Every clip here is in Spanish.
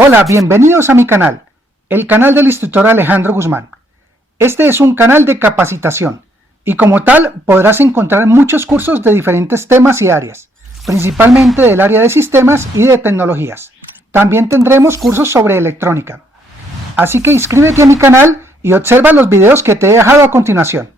Hola, bienvenidos a mi canal, el canal del instructor Alejandro Guzmán. Este es un canal de capacitación y como tal podrás encontrar muchos cursos de diferentes temas y áreas, principalmente del área de sistemas y de tecnologías. También tendremos cursos sobre electrónica. Así que inscríbete a mi canal y observa los videos que te he dejado a continuación.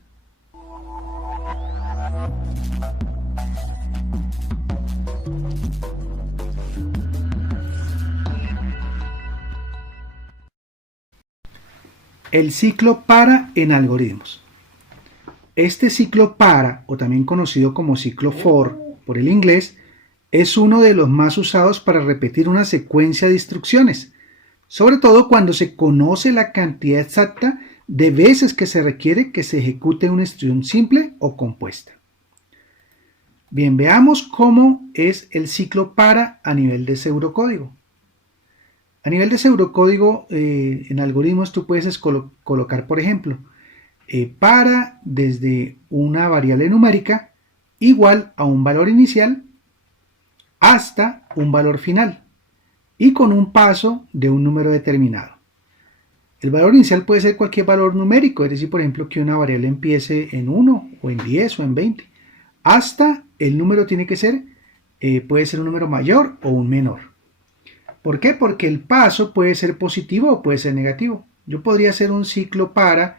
El ciclo para en algoritmos. Este ciclo para, o también conocido como ciclo for por el inglés, es uno de los más usados para repetir una secuencia de instrucciones, sobre todo cuando se conoce la cantidad exacta de veces que se requiere que se ejecute una instrucción simple o compuesta. Bien, veamos cómo es el ciclo para a nivel de pseudocódigo. A nivel de pseudocódigo, en algoritmos tú puedes colocar, por ejemplo, para desde una variable numérica igual a un valor inicial hasta un valor final y con un paso de un número determinado. El valor inicial puede ser cualquier valor numérico, es decir, por ejemplo, que una variable empiece en 1 o en 10 o en 20. Hasta el número tiene que ser, puede ser un número mayor o un menor. ¿Por qué? Porque el paso puede ser positivo o puede ser negativo. Yo podría hacer un ciclo para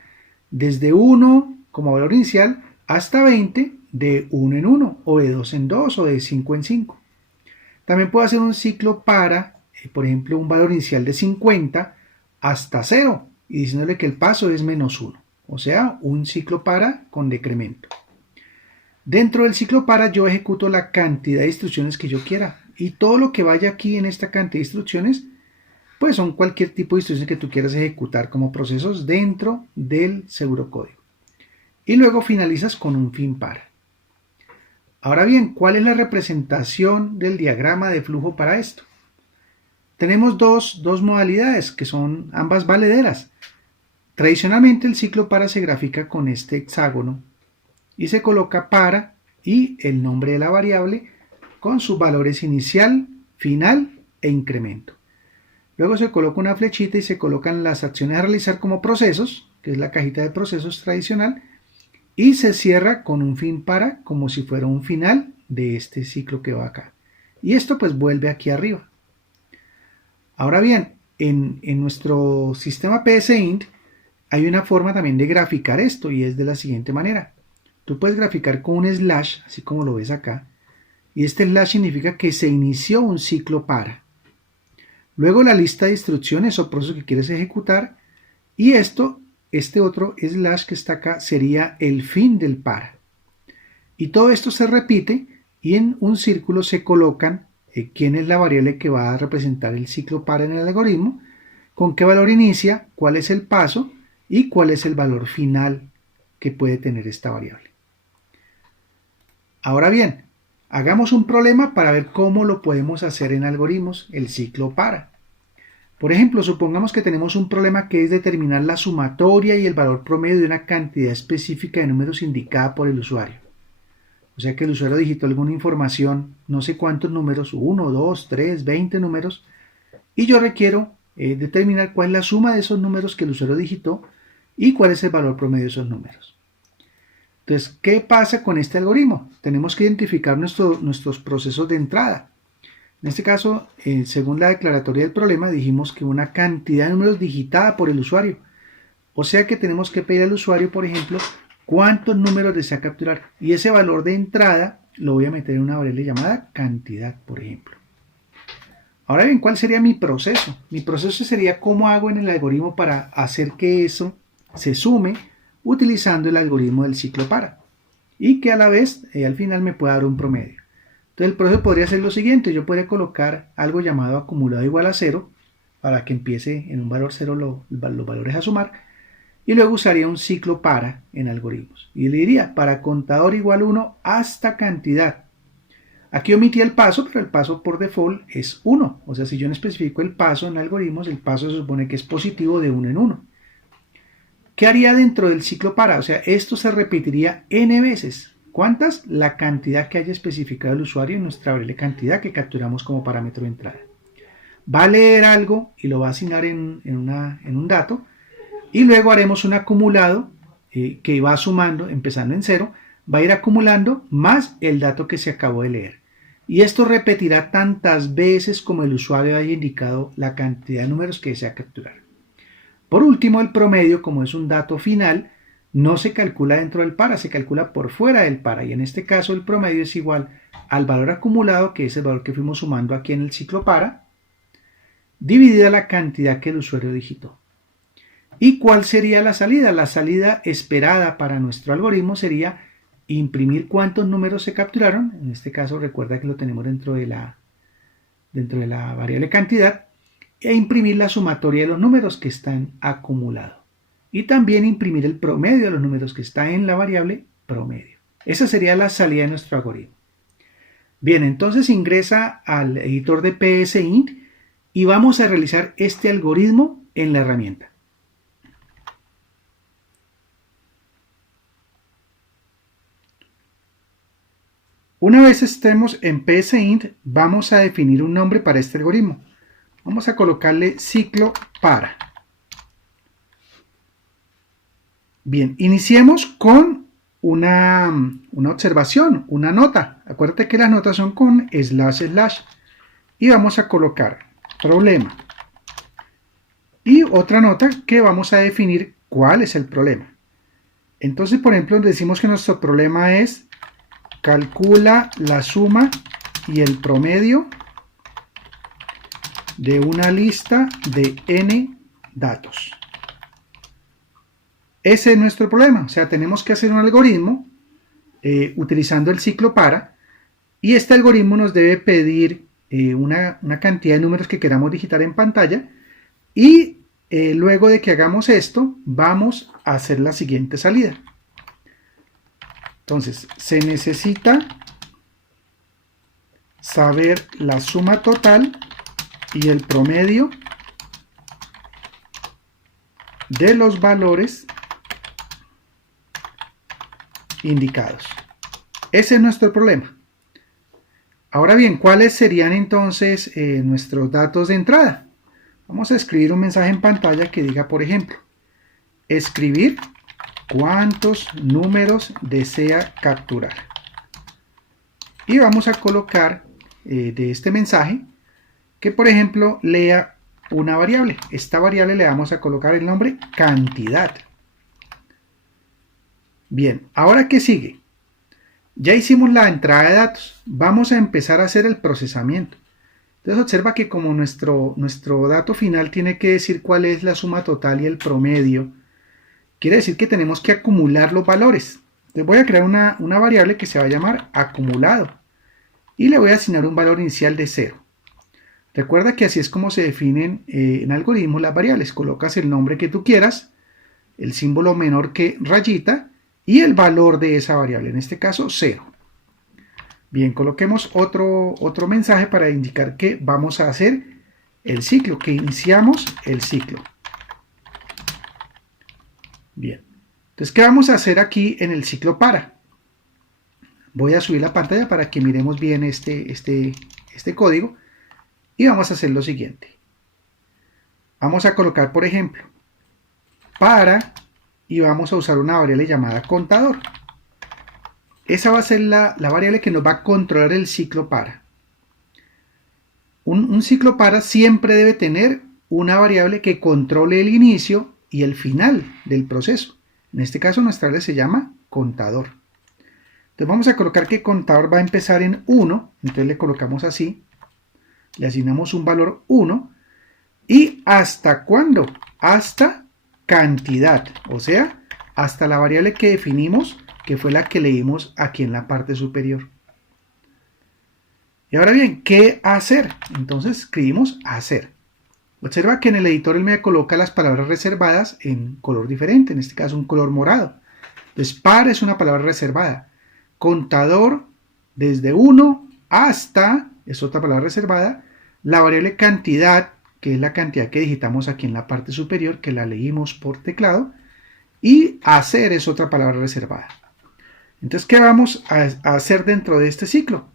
desde 1 como valor inicial hasta 20 de 1 en 1 o de 2 en 2 o de 5 en 5. También puedo hacer un ciclo para, por ejemplo, un valor inicial de 50 hasta 0 y diciéndole que el paso es menos 1. O sea, un ciclo para con decremento. Dentro del ciclo para yo ejecuto la cantidad de instrucciones que yo quiera. Y todo lo que vaya aquí en esta cantidad de instrucciones, pues son cualquier tipo de instrucciones que tú quieras ejecutar como procesos dentro del pseudocódigo. Y luego finalizas con un fin para. Ahora bien, ¿cuál es la representación del diagrama de flujo para esto? Tenemos dos modalidades que son ambas valederas. Tradicionalmente el ciclo para se grafica con este hexágono y se coloca para y el nombre de la variable con sus valores inicial, final e incremento. Luego se coloca una flechita y se colocan las acciones a realizar como procesos, que es la cajita de procesos tradicional, y se cierra con un fin para, como si fuera un final de este ciclo que va acá. Y esto pues vuelve aquí arriba. Ahora bien, en nuestro sistema PSInt hay una forma también de graficar esto y es de la siguiente manera. Tú puedes graficar con un slash, así como lo ves acá, y este slash significa que se inició un ciclo para. Luego la lista de instrucciones o procesos que quieres ejecutar y este otro slash que está acá sería el fin del para. Y todo esto se repite y en un círculo se colocan quién es la variable que va a representar el ciclo para en el algoritmo, con qué valor inicia, cuál es el paso y cuál es el valor final que puede tener esta variable. Ahora bien, hagamos un problema para ver cómo lo podemos hacer en algoritmos, el ciclo para. Por ejemplo, supongamos que tenemos un problema que es determinar la sumatoria y el valor promedio de una cantidad específica de números indicada por el usuario. O sea que el usuario digitó alguna información, no sé cuántos números, 1, 2, 3, 20 números, y yo requiero determinar cuál es la suma de esos números que el usuario digitó y cuál es el valor promedio de esos números. Entonces, ¿qué pasa con este algoritmo? Tenemos que identificar nuestros procesos de entrada. En este caso, según la declaratoria del problema, dijimos que una cantidad de números digitada por el usuario. O sea que tenemos que pedir al usuario, por ejemplo, cuántos números desea capturar. Y ese valor de entrada lo voy a meter en una variable llamada cantidad, por ejemplo. Ahora bien, ¿cuál sería mi proceso? Mi proceso sería cómo hago en el algoritmo para hacer que eso se sume utilizando el algoritmo del ciclo para y que a la vez al final me pueda dar un promedio. Entonces el proceso podría ser lo siguiente, yo podría colocar algo llamado acumulado igual a 0 para que empiece en un valor 0 los valores a sumar y luego usaría un ciclo para en algoritmos y le diría para contador igual 1 hasta cantidad. Aquí omití el paso, pero el paso por default es 1, o sea si yo no especifico el paso en algoritmos, el paso se supone que es positivo de 1 en 1. ¿Qué haría dentro del ciclo para? O sea, esto se repetiría n veces. ¿Cuántas? La cantidad que haya especificado el usuario en nuestra variable cantidad que capturamos como parámetro de entrada. va a leer algo y lo va a asignar en un dato, y luego haremos un acumulado que va sumando, empezando en 0, va a ir acumulando más el dato que se acabó de leer. Y esto repetirá tantas veces como el usuario haya indicado la cantidad de números que desea capturar. Por último, el promedio, como es un dato final, no se calcula dentro del para, se calcula por fuera del para, y en este caso el promedio es igual al valor acumulado, que es el valor que fuimos sumando aquí en el ciclo para, dividida la cantidad que el usuario digitó. ¿Y cuál sería la salida? La salida esperada para nuestro algoritmo sería imprimir cuántos números se capturaron. En este caso recuerda que lo tenemos dentro de la variable cantidad, e imprimir la sumatoria de los números que están acumulados. Y también imprimir el promedio de los números que está en la variable promedio. Esa sería la salida de nuestro algoritmo. Bien, entonces ingresa al editor de PSInt y vamos a realizar este algoritmo en la herramienta. Una vez estemos en PSInt, vamos a definir un nombre para este algoritmo. Vamos a colocarle ciclo para. Bien, iniciemos con una observación, una nota. Acuérdate que las notas son con slash slash. Y vamos a colocar problema. Y otra nota que vamos a definir cuál es el problema. Entonces, por ejemplo, decimos que nuestro problema es calcula la suma y el promedio de una lista de n datos. Ese es nuestro problema, o sea, tenemos que hacer un algoritmo utilizando el ciclo para, y este algoritmo nos debe pedir una cantidad de números que queramos digitar en pantalla, y luego de que hagamos esto, vamos a hacer la siguiente salida. Entonces, se necesita saber la suma total y el promedio de los valores indicados. Ese es nuestro problema. Ahora bien, ¿cuáles serían entonces nuestros datos de entrada? Vamos a escribir un mensaje en pantalla que diga, por ejemplo, escribir cuántos números desea capturar. Y vamos a colocar de este mensaje que, por ejemplo, lea una variable. Esta variable le vamos a colocar el nombre cantidad. Bien, ¿ahora qué sigue? Ya hicimos la entrada de datos. Vamos a empezar a hacer el procesamiento. Entonces observa que como nuestro dato final tiene que decir cuál es la suma total y el promedio, quiere decir que tenemos que acumular los valores. Entonces voy a crear una variable que se va a llamar acumulado y le voy a asignar un valor inicial de 0. Recuerda que así es como se definen en algoritmos las variables. Colocas el nombre que tú quieras, el símbolo menor que rayita y el valor de esa variable, en este caso 0. Bien, coloquemos otro mensaje para indicar que vamos a hacer el ciclo, que iniciamos el ciclo. Bien, entonces, ¿qué vamos a hacer aquí en el ciclo para? Voy a subir la pantalla para que miremos bien este código y vamos a hacer lo siguiente. Vamos a colocar, por ejemplo, para, y vamos a usar una variable llamada contador. Esa va a ser la variable que nos va a controlar el ciclo para. Un ciclo para siempre debe tener una variable que controle el inicio y el final del proceso. En este caso nuestra variable se llama contador. Entonces vamos a colocar que contador va a empezar en 1, entonces le colocamos así, le asignamos un valor 1, y ¿hasta cuándo? Hasta cantidad, o sea, hasta la variable que definimos, que fue la que leímos aquí en la parte superior. Y ahora bien, ¿qué hacer? Entonces escribimos hacer. Observa que en el editor él me coloca las palabras reservadas en color diferente, en este caso un color morado. Entonces, para es una palabra reservada. Contador, desde 1 hasta, es otra palabra reservada. La variable cantidad, que es la cantidad que digitamos aquí en la parte superior, que la leímos por teclado. Y hacer es otra palabra reservada. Entonces, ¿qué vamos a hacer dentro de este ciclo?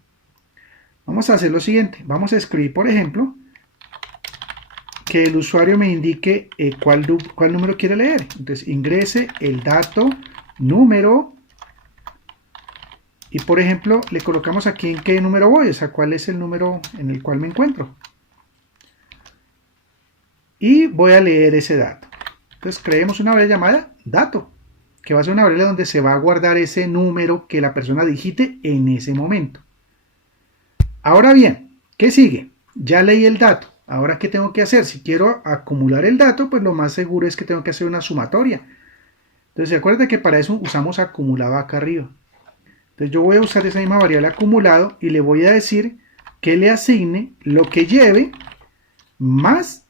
Vamos a hacer lo siguiente. Vamos a escribir, por ejemplo, que el usuario me indique cuál número quiere leer. Entonces ingrese el dato número y por ejemplo le colocamos aquí en qué número voy, o sea cuál es el número en el cual me encuentro. Y voy a leer ese dato. Entonces creemos una variable llamada dato, que va a ser una variable donde se va a guardar ese número que la persona digite en ese momento. Ahora bien, ¿qué sigue? Ya leí el dato. Ahora, ¿qué tengo que hacer? Si quiero acumular el dato, pues lo más seguro es que tengo que hacer una sumatoria. Entonces, acuérdate que para eso usamos acumulado acá arriba. Entonces, yo voy a usar esa misma variable acumulado y le voy a decir que le asigne lo que lleve más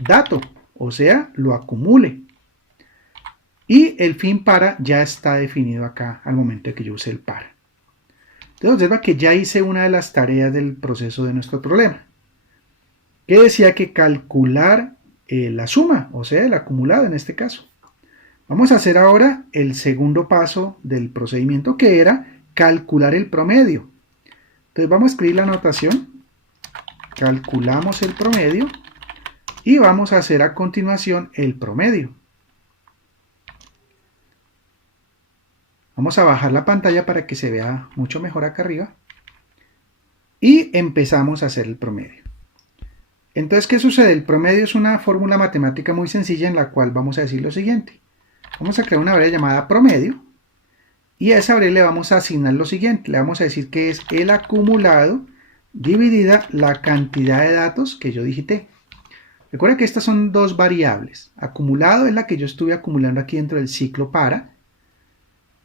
dato, o sea, lo acumule. Y el fin para ya está definido acá al momento de que yo use el para. Entonces, observa que ya hice una de las tareas del proceso de nuestro problema, que decía que calcular la suma, o sea, el acumulado en este caso. Vamos a hacer ahora el segundo paso del procedimiento, que era calcular el promedio. Entonces vamos a escribir la notación, calculamos el promedio y vamos a hacer a continuación el promedio. Vamos a bajar la pantalla para que se vea mucho mejor acá arriba y empezamos a hacer el promedio. Entonces, ¿qué sucede? El promedio es una fórmula matemática muy sencilla en la cual vamos a decir lo siguiente. Vamos a crear una variable llamada promedio y a esa variable le vamos a asignar lo siguiente. Le vamos a decir que es el acumulado dividida la cantidad de datos que yo digité. Recuerda que estas son dos variables. Acumulado es la que yo estuve acumulando aquí dentro del ciclo para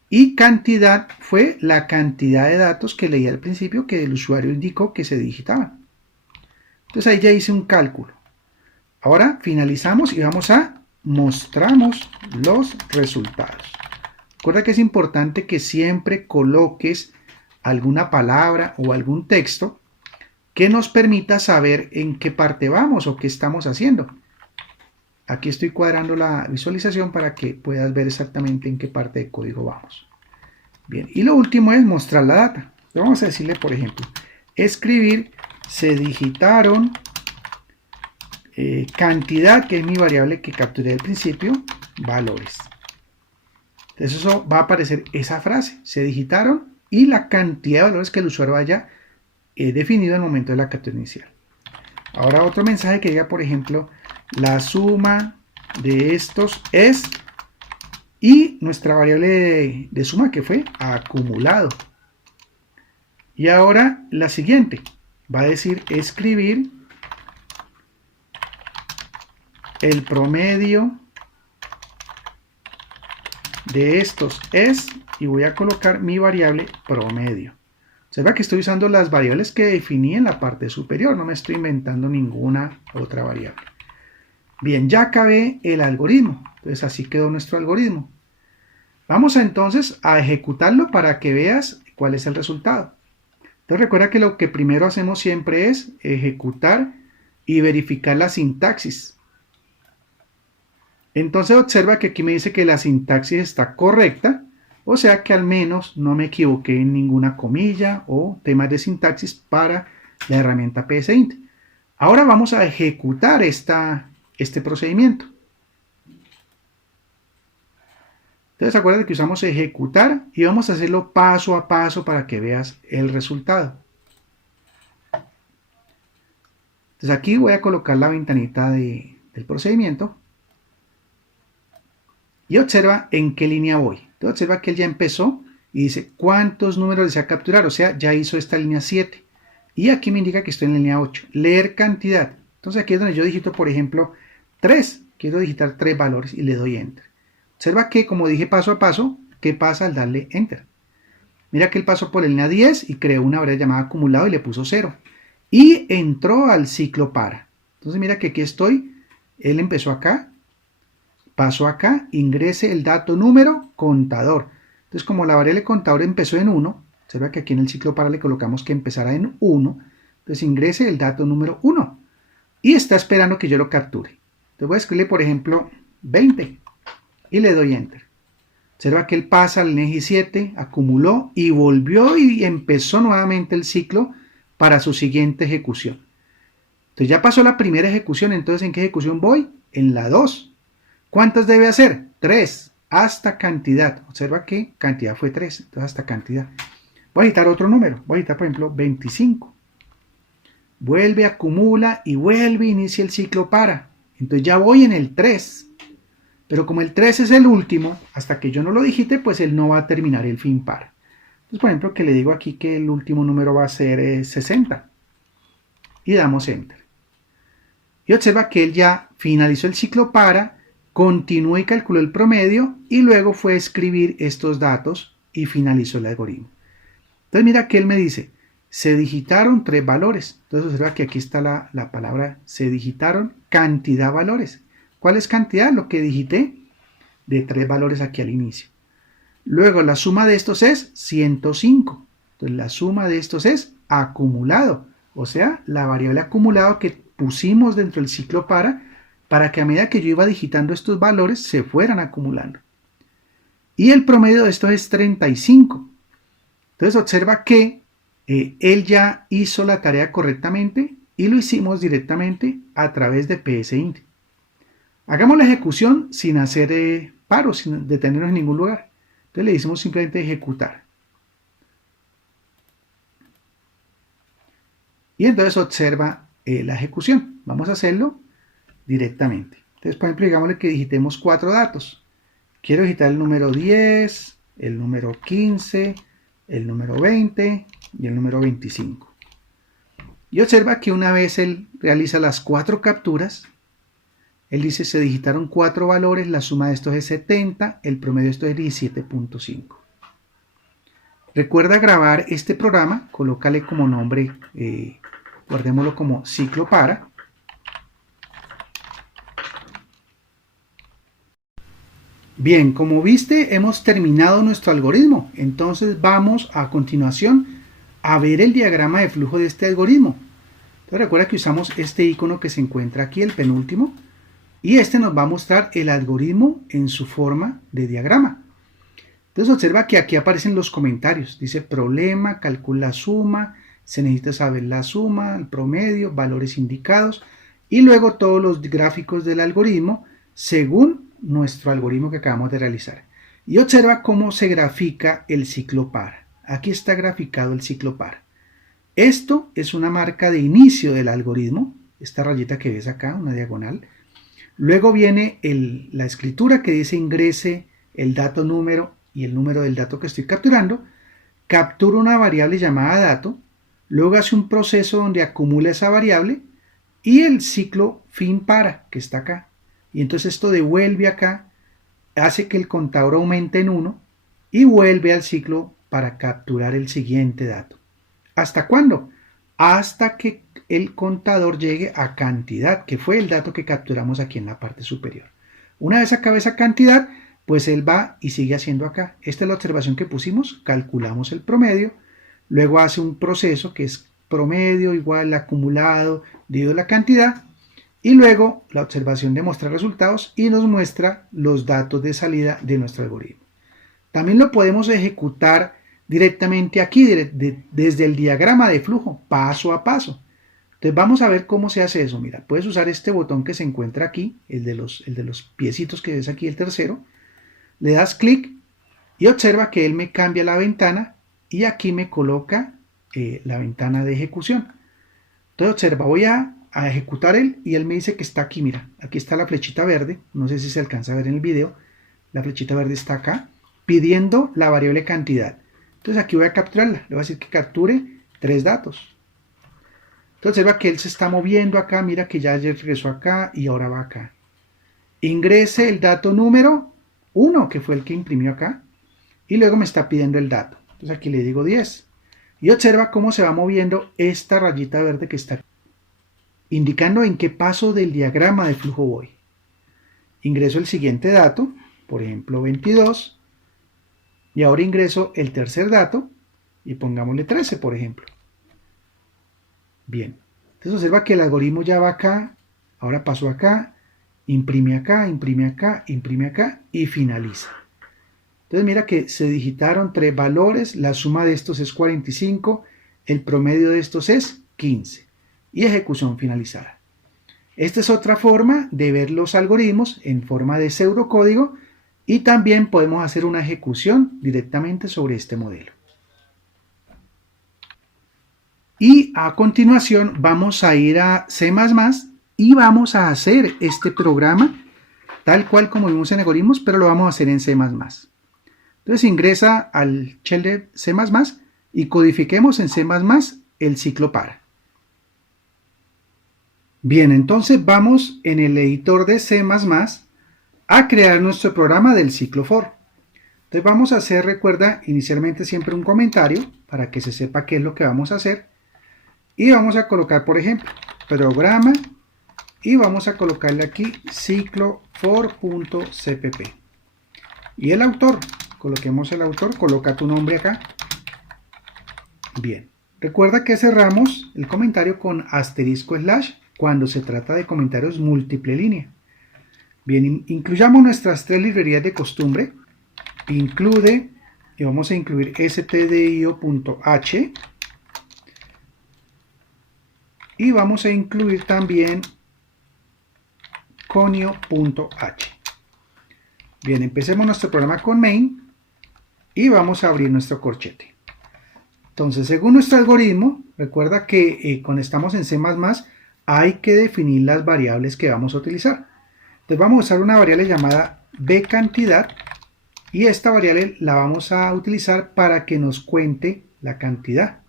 y cantidad fue la cantidad de datos que leí al principio que el usuario indicó que se digitaban. Entonces ahí ya hice un cálculo. Ahora finalizamos y vamos a mostramos los resultados. Recuerda que es importante que siempre coloques alguna palabra o algún texto que nos permita saber en qué parte vamos o qué estamos haciendo. Aquí estoy cuadrando la visualización para que puedas ver exactamente en qué parte de código vamos. Bien, y lo último es mostrar la data. Vamos a decirle, por ejemplo, escribir se digitaron cantidad, que es mi variable que capturé al principio, valores. Entonces eso va a aparecer esa frase, se digitaron y la cantidad de valores que el usuario haya definido al momento de la captura inicial. Ahora otro mensaje que diga, por ejemplo, la suma de estos es, y nuestra variable de suma que fue acumulado. Y ahora la siguiente, va a decir escribir el promedio de estos es, y voy a colocar mi variable promedio. Observa que estoy usando las variables que definí en la parte superior, no me estoy inventando ninguna otra variable. Bien, ya acabé el algoritmo, entonces así quedó nuestro algoritmo. Vamos entonces a ejecutarlo para que veas cuál es el resultado. Entonces recuerda que lo que primero hacemos siempre es ejecutar y verificar la sintaxis. Entonces observa que aquí me dice que la sintaxis está correcta, o sea que al menos no me equivoqué en ninguna comilla o temas de sintaxis para la herramienta PSInt. Ahora vamos a ejecutar este procedimiento. Entonces acuérdate que usamos ejecutar y vamos a hacerlo paso a paso para que veas el resultado. Entonces aquí voy a colocar la ventanita del procedimiento y observa en qué línea voy. Entonces observa que él ya empezó y dice cuántos números desea capturar, o sea, ya hizo esta línea 7. Y aquí me indica que estoy en la línea 8. Leer cantidad. Entonces aquí es donde yo digito, por ejemplo, 3. Quiero digitar 3 valores y le doy Enter. Observa que, como dije paso a paso, ¿qué pasa al darle Enter? Mira que él pasó por la línea 10 y creó una variable llamada acumulado y le puso 0. Y entró al ciclo para. Entonces mira que aquí estoy. Él empezó acá. Pasó acá. Ingrese el dato número contador. Entonces como la variable contador empezó en 1, observa que aquí en el ciclo para le colocamos que empezara en 1. Entonces ingrese el dato número 1. Y está esperando que yo lo capture. Entonces voy a escribirle, por ejemplo, 20. Y le doy Enter. Observa que él pasa al línea 17, acumuló y volvió y empezó nuevamente el ciclo para su siguiente ejecución. Entonces ya pasó la primera ejecución, entonces ¿en qué ejecución voy? En la 2. ¿Cuántas debe hacer? 3, hasta cantidad. Observa que cantidad fue 3, entonces hasta cantidad. Voy a editar otro número, voy a editar por ejemplo 25. Vuelve, acumula y vuelve, inicia el ciclo para. Entonces ya voy en el 3. Pero como el 3 es el último, hasta que yo no lo digite, pues él no va a terminar el fin para. Entonces, por ejemplo, que le digo aquí que el último número va a ser 60. Y damos Enter. Y observa que él ya finalizó el ciclo para, continuó y calculó el promedio, y luego fue a escribir estos datos y finalizó el algoritmo. Entonces mira que él me dice, se digitaron 3 valores. Entonces observa que aquí está la palabra, se digitaron cantidad valores. ¿Cuál es cantidad? Lo que digité de 3 valores aquí al inicio. Luego la suma de estos es 105. Entonces la suma de estos es acumulado. O sea, la variable acumulado que pusimos dentro del ciclo para que a medida que yo iba digitando estos valores se fueran acumulando. Y el promedio de estos es 35. Entonces observa que él ya hizo la tarea correctamente y lo hicimos directamente a través de PSINT. Hagamos la ejecución sin hacer paros, sin detenernos en ningún lugar. Entonces le decimos simplemente ejecutar. Y entonces observa la ejecución. Vamos a hacerlo directamente. Entonces, por ejemplo, digámosle que digitemos 4 datos. Quiero digitar el número 10, el número 15, el número 20 y el número 25. Y observa que una vez él realiza las 4 capturas, él dice se digitaron 4 valores, la suma de estos es 70, el promedio de estos es 17.5. Recuerda grabar este programa, colócale como nombre, guardémoslo como ciclo para. Bien, como viste, hemos terminado nuestro algoritmo. Entonces vamos a continuación a ver el diagrama de flujo de este algoritmo. Entonces recuerda que usamos este icono que se encuentra aquí, el penúltimo, y este nos va a mostrar el algoritmo en su forma de diagrama. Entonces observa que aquí aparecen los comentarios. Dice problema, calcula suma, se necesita saber la suma, el promedio, valores indicados, y luego todos los gráficos del algoritmo según nuestro algoritmo que acabamos de realizar. Y observa cómo se grafica el ciclo para. Aquí está graficado el ciclo para. Esto es una marca de inicio del algoritmo, esta rayita que ves acá, una diagonal. Luego viene la escritura que dice ingrese el dato número y el número del dato que estoy capturando. Captura una variable llamada dato, luego hace un proceso donde acumula esa variable y el ciclo fin para, que está acá. Y entonces esto devuelve acá, hace que el contador aumente en 1 y vuelve al ciclo para capturar el siguiente dato. ¿Hasta cuándo? Hasta que el contador llegue a cantidad, que fue el dato que capturamos aquí en la parte superior. Una vez acabe esa cantidad, pues él va y sigue haciendo acá. Esta es la observación que pusimos, calculamos el promedio, luego hace un proceso que es promedio igual acumulado dividido la cantidad, y luego la observación de mostrar resultados y nos muestra los datos de salida de nuestro algoritmo. También lo podemos ejecutar directamente aquí, desde el diagrama de flujo, paso a paso. Entonces vamos a ver cómo se hace eso. Mira, puedes usar este botón que se encuentra aquí, el de los piecitos que ves aquí, el tercero. Le das clic y observa que él me cambia la ventana y aquí me coloca la ventana de ejecución. Entonces observa, voy a ejecutar él y él me dice que está aquí, mira, aquí está la flechita verde, no sé si se alcanza a ver en el video, la flechita verde está acá, pidiendo la variable cantidad. Entonces aquí voy a capturarla, le voy a decir que capture 3 datos. Entonces observa que él se está moviendo acá, mira que ya regresó acá y ahora va acá. Ingrese el dato número 1, que fue el que imprimió acá, y luego me está pidiendo el dato. Entonces aquí le digo 10. Y observa cómo se va moviendo esta rayita verde que está aquí, indicando en qué paso del diagrama de flujo voy. Ingreso el siguiente dato, por ejemplo 22, y ahora ingreso el tercer dato, y pongámosle 13, por ejemplo. Bien, entonces observa que el algoritmo ya va acá, ahora pasó acá, imprime acá, imprime acá, imprime acá, y finaliza. Entonces mira que se digitaron 3 valores, la suma de estos es 45, el promedio de estos es 15. y ejecución finalizada. Esta es otra forma de ver los algoritmos en forma de pseudocódigo y también podemos hacer una ejecución directamente sobre este modelo. Y a continuación vamos a ir a C++ y vamos a hacer este programa tal cual como vimos en algoritmos, pero lo vamos a hacer en C++. Entonces ingresa al shell de C++ y codifiquemos en C++ el ciclo para. Bien, entonces vamos en el editor de C++ a crear nuestro programa del ciclo for. Entonces vamos a hacer, recuerda, inicialmente siempre un comentario para que se sepa qué es lo que vamos a hacer. Y vamos a colocar, por ejemplo, programa y vamos a colocarle aquí ciclo for.cpp. Y el autor, coloquemos el autor, coloca tu nombre acá. Bien, recuerda que cerramos el comentario con asterisco slash cuando se trata de comentarios múltiple línea. Bien, incluyamos nuestras tres librerías de costumbre, include, y vamos a incluir stdio.h, y vamos a incluir también conio.h. Bien, empecemos nuestro programa con main y vamos a abrir nuestro corchete. Entonces, según nuestro algoritmo, recuerda que cuando estamos en C++ hay que definir las variables que vamos a utilizar. Entonces vamos a usar una variable llamada bcantidad y esta variable la vamos a utilizar para que nos cuente la cantidad.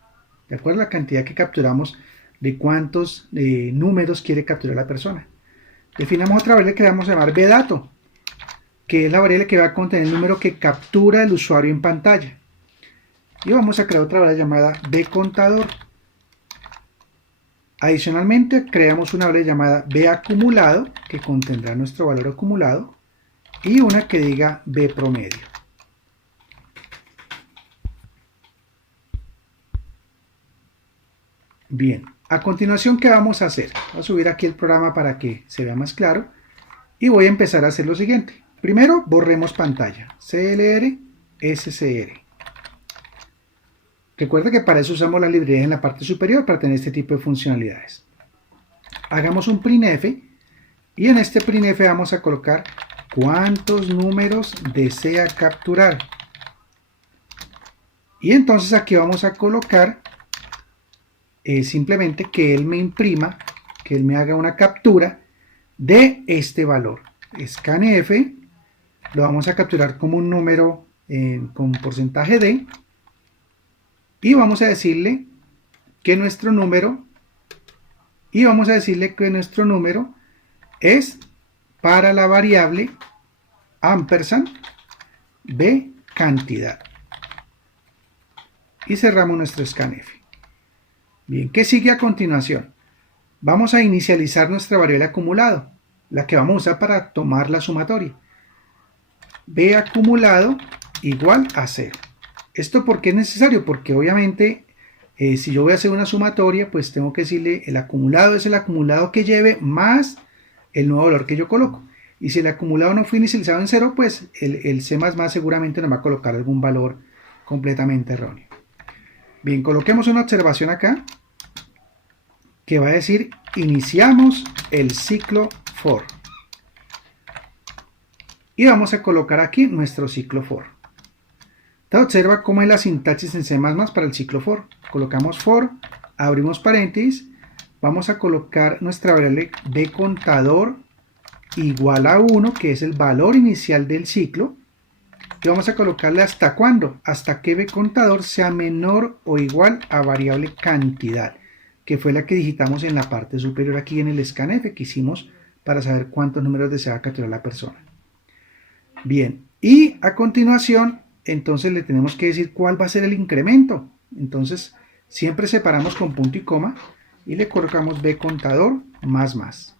¿De acuerdo? La cantidad que capturamos de cuántos números quiere capturar la persona. Definamos otra variable que vamos a llamar bdato, que es la variable que va a contener el número que captura el usuario en pantalla. Y vamos a crear otra variable llamada bcontador. Adicionalmente, creamos una variable llamada bacumulado, que contendrá nuestro valor acumulado, y una que diga bpromedio. Bien, a continuación, ¿qué vamos a hacer? Voy a subir aquí el programa para que se vea más claro, y voy a empezar a hacer lo siguiente. Primero, borremos pantalla, clr, scr. Recuerda que para eso usamos las librerías en la parte superior para tener este tipo de funcionalidades. Hagamos un printf y en este printf vamos a colocar cuántos números desea capturar. Y entonces aquí vamos a colocar simplemente que él me imprima, que él me haga una captura de este valor. Scanf, lo vamos a capturar como un número con porcentaje de. Y vamos a decirle que nuestro número es para la variable ampersand b cantidad. Y cerramos nuestro scanf. Bien, ¿qué sigue a continuación? Vamos a inicializar nuestra variable acumulado, la que vamos a usar para tomar la sumatoria. b acumulado igual a 0. ¿Esto por qué es necesario? Porque obviamente si yo voy a hacer una sumatoria, pues tengo que decirle el acumulado es el acumulado que lleve más el nuevo valor que yo coloco. Y si el acumulado no fue inicializado en 0, pues el C++ seguramente nos va a colocar algún valor completamente erróneo. Bien, coloquemos una observación acá que va a decir iniciamos el ciclo for. Y vamos a colocar aquí nuestro ciclo for. Observa cómo es la sintaxis en C++ para el ciclo for. Colocamos for, abrimos paréntesis, vamos a colocar nuestra variable bcontador igual a 1, que es el valor inicial del ciclo, y vamos a colocarle hasta cuándo, hasta que bcontador sea menor o igual a variable cantidad, que fue la que digitamos en la parte superior aquí en el scanf que hicimos para saber cuántos números desea capturar la persona. Bien, y a continuación entonces le tenemos que decir cuál va a ser el incremento. Entonces siempre separamos con punto y coma y le colocamos bcontador más.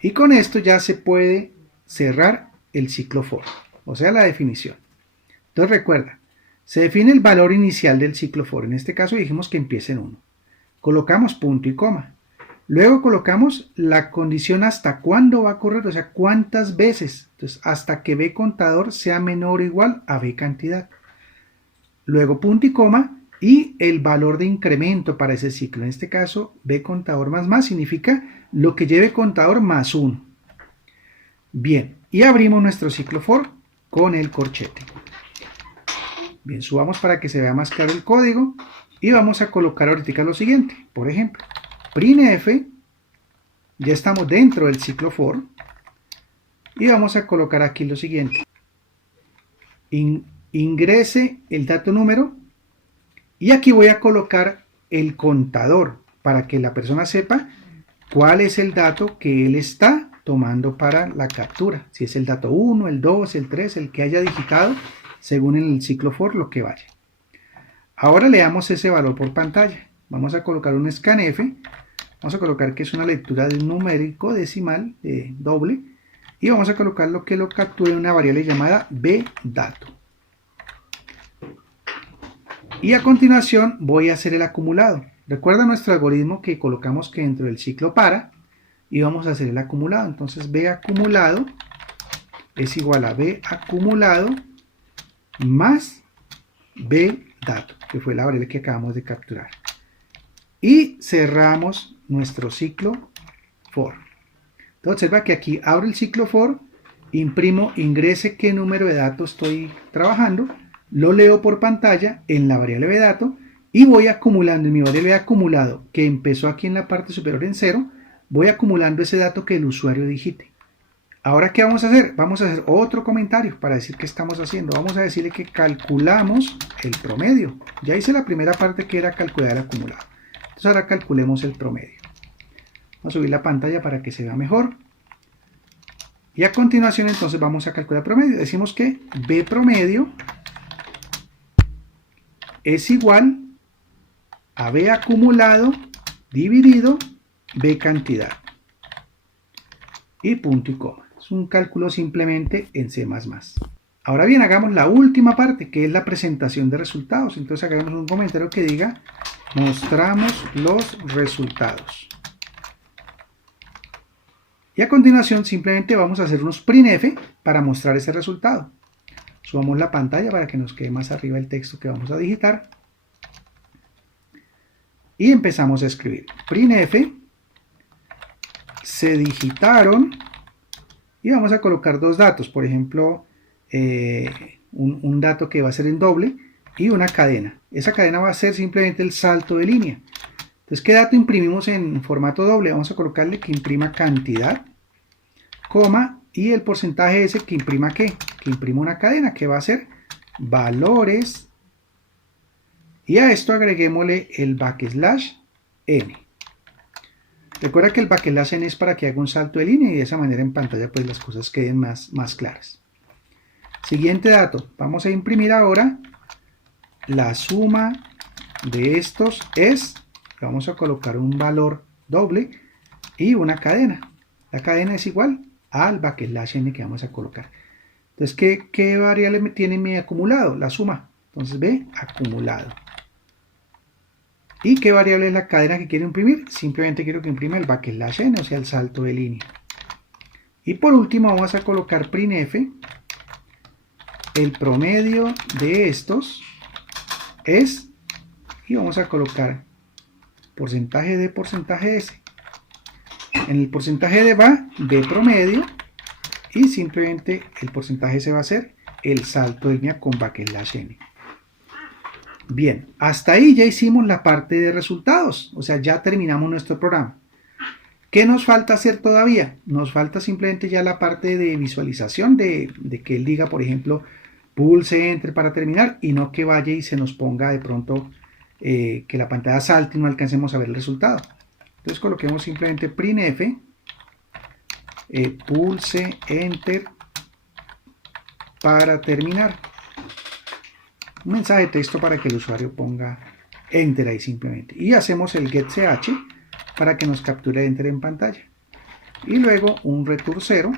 Y con esto ya se puede cerrar el ciclo for, o sea la definición. Entonces recuerda, se define el valor inicial del ciclo for. En este caso dijimos que empiece en 1. Colocamos punto y coma. Luego colocamos la condición hasta cuándo va a correr, o sea, cuántas veces. Entonces, hasta que bcontador sea menor o igual a bcantidad. Luego punto y coma y el valor de incremento para ese ciclo. En este caso, B contador más significa lo que lleve contador más 1. Bien, y abrimos nuestro ciclo for con el corchete. Bien, subamos para que se vea más claro el código y vamos a colocar ahorita lo siguiente. Por ejemplo, printf, ya estamos dentro del ciclo for y vamos a colocar aquí lo siguiente. Ingrese el dato número y aquí voy a colocar el contador para que la persona sepa cuál es el dato que él está tomando para la captura. Si es el dato 1, el 2, el 3, el que haya digitado según el ciclo for lo que vaya. Ahora le damos ese valor por pantalla. Vamos a colocar un scanf. Vamos a colocar que es una lectura de un numérico decimal doble. Y vamos a colocar lo que lo capture en una variable llamada bdato. Y a continuación voy a hacer el acumulado. Recuerda nuestro algoritmo que colocamos que dentro del ciclo para y vamos a hacer el acumulado. Entonces B acumulado es igual a B acumulado más B dato, que fue la variable que acabamos de capturar. Y cerramos nuestro ciclo for. Entonces observa que aquí abro el ciclo for, imprimo, ingrese qué número de datos estoy trabajando, lo leo por pantalla en la variable bdato y voy acumulando en mi variable acumulado, que empezó aquí en la parte superior en 0, voy acumulando ese dato que el usuario digite. Ahora, ¿qué vamos a hacer? Vamos a hacer otro comentario para decir qué estamos haciendo. Vamos a decirle que calculamos el promedio. Ya hice la primera parte que era calcular el acumulado. Entonces ahora calculemos el promedio. Vamos a subir la pantalla para que se vea mejor. Y a continuación entonces vamos a calcular promedio. Decimos que B promedio es igual a B acumulado dividido B cantidad. Y punto y coma. Es un cálculo simplemente en C++. Ahora bien, hagamos la última parte, que es la presentación de resultados. Entonces hagamos un comentario que diga, mostramos los resultados. Y a continuación simplemente vamos a hacer unos printf para mostrar ese resultado. Subamos la pantalla para que nos quede más arriba el texto que vamos a digitar. Y empezamos a escribir. Printf, se digitaron, y vamos a colocar dos datos, por ejemplo, un dato que va a ser en doble y una cadena. Esa cadena va a ser simplemente el salto de línea. Entonces, ¿qué dato imprimimos en formato doble? Vamos a colocarle que imprima cantidad, coma, y el porcentaje ese que imprima ¿qué? Que imprima una cadena, que va a ser valores, y a esto agreguémosle el backslash n. Recuerda que el backslash n es para que haga un salto de línea y de esa manera en pantalla pues las cosas queden más claras. Siguiente dato, vamos a imprimir ahora la suma de estos es, vamos a colocar un valor doble y una cadena. La cadena es igual al backslash n que vamos a colocar. Entonces, ¿qué variable tiene mi acumulado? La suma. Entonces, B, acumulado. ¿Y qué variable es la cadena que quiero imprimir? Simplemente quiero que imprima el backslash n, o sea, el salto de línea. Y por último vamos a colocar printf, el promedio de estos es, y vamos a colocar porcentaje de porcentaje s. En el porcentaje de va de promedio y simplemente el porcentaje se va a hacer el salto de línea con backslash n. Bien, hasta ahí ya hicimos la parte de resultados, o sea, ya terminamos nuestro programa. ¿Qué nos falta hacer todavía? Nos falta simplemente ya la parte de visualización de que él diga, por ejemplo, pulse Enter para terminar y no que vaya y se nos ponga de pronto que la pantalla salte y no alcancemos a ver el resultado. Entonces coloquemos simplemente printf, pulse Enter para terminar. Un mensaje de texto para que el usuario ponga Enter ahí simplemente. Y hacemos el getCH para que nos capture Enter en pantalla. Y luego un return 0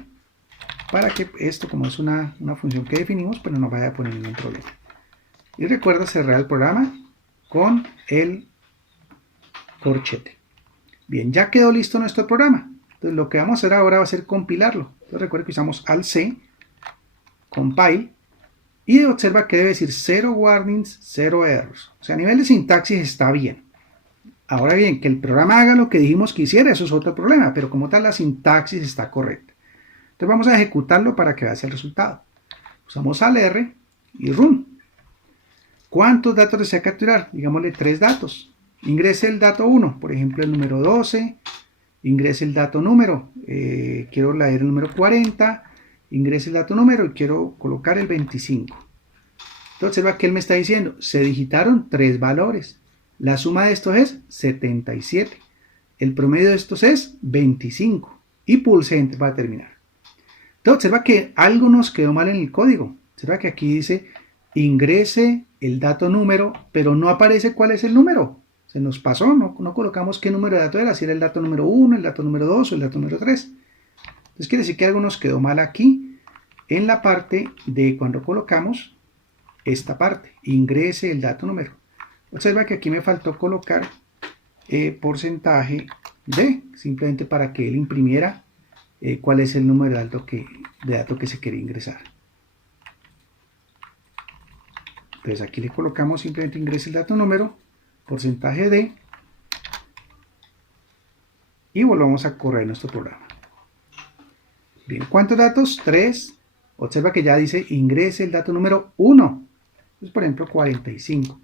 para que esto, como es una función que definimos, pues no nos vaya a poner ningún problema. Y recuerda cerrar el programa con el corchete. Bien, ya quedó listo nuestro programa. Entonces lo que vamos a hacer ahora va a ser compilarlo. Entonces recuerda que usamos alt C, compile, Y observa que debe decir 0 warnings, 0 errors. O sea, a nivel de sintaxis está bien. Ahora bien, que el programa haga lo que dijimos que hiciera, eso es otro problema, pero como tal la sintaxis está correcta. Entonces vamos a ejecutarlo para que veas el resultado. Usamos ALR y run. ¿Cuántos datos desea capturar? Digámosle 3 datos. Ingrese el dato 1, por ejemplo el número 12, ingrese el dato número, quiero leer el número 40, ingrese el dato número y quiero colocar el 25. Entonces observa que él me está diciendo, se digitaron 3 valores. La suma de estos es 77. El promedio de estos es 25. Y pulse Enter para terminar. Entonces observa que algo nos quedó mal en el código. Observa que aquí dice ingrese el dato número, pero no aparece cuál es el número. Se nos pasó, no colocamos qué número de dato era, si era el dato número 1, el dato número 2 o el dato número 3. Entonces quiere decir que algo nos quedó mal aquí en la parte de cuando colocamos esta parte, ingrese el dato número. Observa que aquí me faltó colocar porcentaje de, simplemente para que él imprimiera cuál es el número de dato que se quería ingresar. Entonces aquí le colocamos simplemente ingrese el dato número, porcentaje de, y volvamos a correr nuestro programa. Bien, ¿cuántos datos? 3. Observa que ya dice ingrese el dato número 1. Entonces, por ejemplo, 45.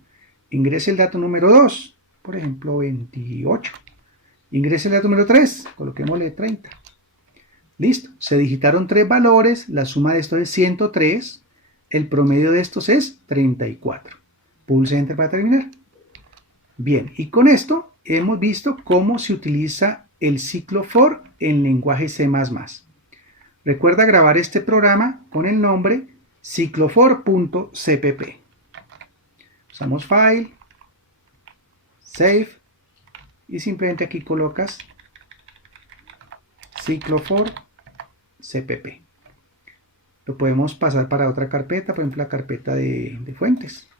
Ingrese el dato número 2. Por ejemplo, 28. Ingrese el dato número 3. Coloquémosle 30. Listo. Se digitaron 3 valores. La suma de estos es 103. El promedio de estos es 34. Pulse Enter para terminar. Bien, y con esto hemos visto cómo se utiliza el ciclo for en lenguaje C++. Recuerda grabar este programa con el nombre ciclofor.cpp. Usamos File, Save, y simplemente aquí colocas ciclofor.cpp. Lo podemos pasar para otra carpeta, por ejemplo la carpeta de fuentes,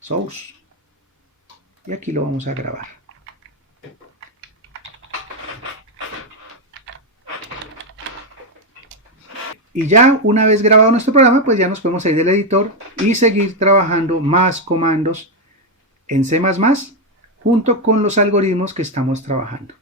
Source, y aquí lo vamos a grabar. Y ya una vez grabado nuestro programa, pues ya nos podemos salir del editor y seguir trabajando más comandos en C++ junto con los algoritmos que estamos trabajando.